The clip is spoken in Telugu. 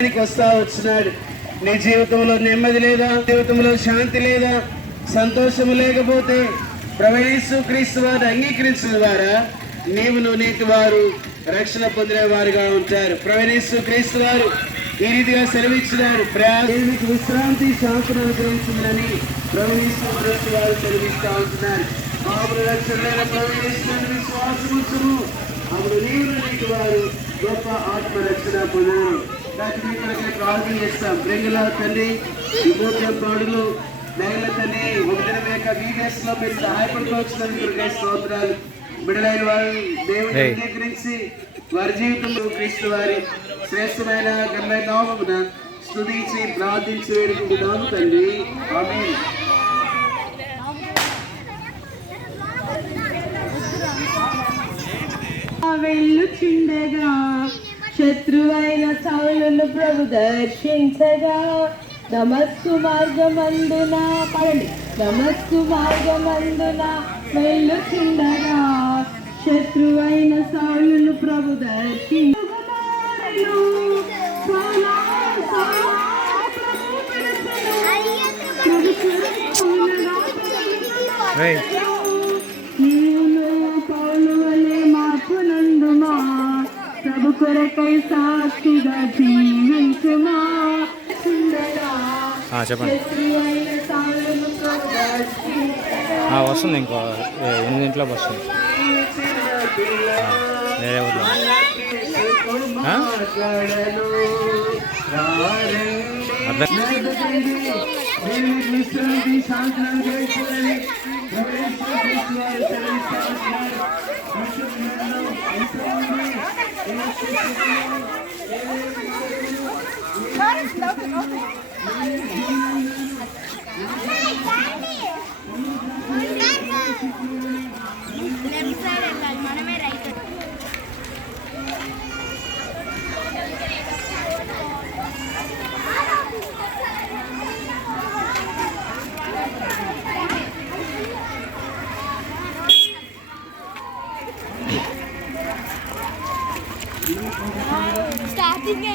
వస్తా వచ్చినాడు. నీ జీవితంలో నెమ్మది లేదా, జీవితంలో శాంతి లేదా, సంతోషము లేకపోతే ప్రభువైన యేసుక్రీస్తు వారిని అంగీకరించిన ద్వారా నీవును నీతి వారు రక్షణ పొందిన వారుగా ఉంటారు. ప్రభువైన యేసుక్రీస్తు వారు ఈ రీతిగా సెలవిచ్చినారు. ప్రయాణికి విశ్రాంతి శాంతిని అనుగ్రహించిందని ప్రభువైన యేసుక్రీస్తు వారు సెలవిస్తూ ఉంటున్నారు. మామూలు రక్షణ విశ్వాసము అప్పుడు నీవును నీతి వారు గొప్ప ఆత్మరక్షణ పొందారు. ప్రార్థన చేస్తాం. ప్రేంగుల తండ్రి, ఈ భూతం పాడులు నేల తండ్రి ఒక దినం యొక్క వీడియోస్ లో మీరు సహాయపడుకోవచ్చినందుకు స్తోత్రాలు. బిడ్డలైన వారు దేవుని అంగీకరించి వారి జీవితంలో క్రీస్తు వారి శ్రేష్టమైన ఘనమైన నామమున స్తుతించి ప్రార్థించి వేడుకుంటున్నాము తండ్రి. ఆమేన్. వెళ్ళుచుండగా శత్రువైన సౌలును ప్రభు దర్శించగా దమస్కు మార్గమందున వెళ్ళుచుండగా శత్రువైన సౌలును ప్రభు ప్రభు కొరకై సాక్షిగా జీవించుమా. చెప్పండి. వస్తుంది, ఇంకో 8 వస్తుంది. వేరే ఊర్లో మనమే రైతు. స్టార్టింగ్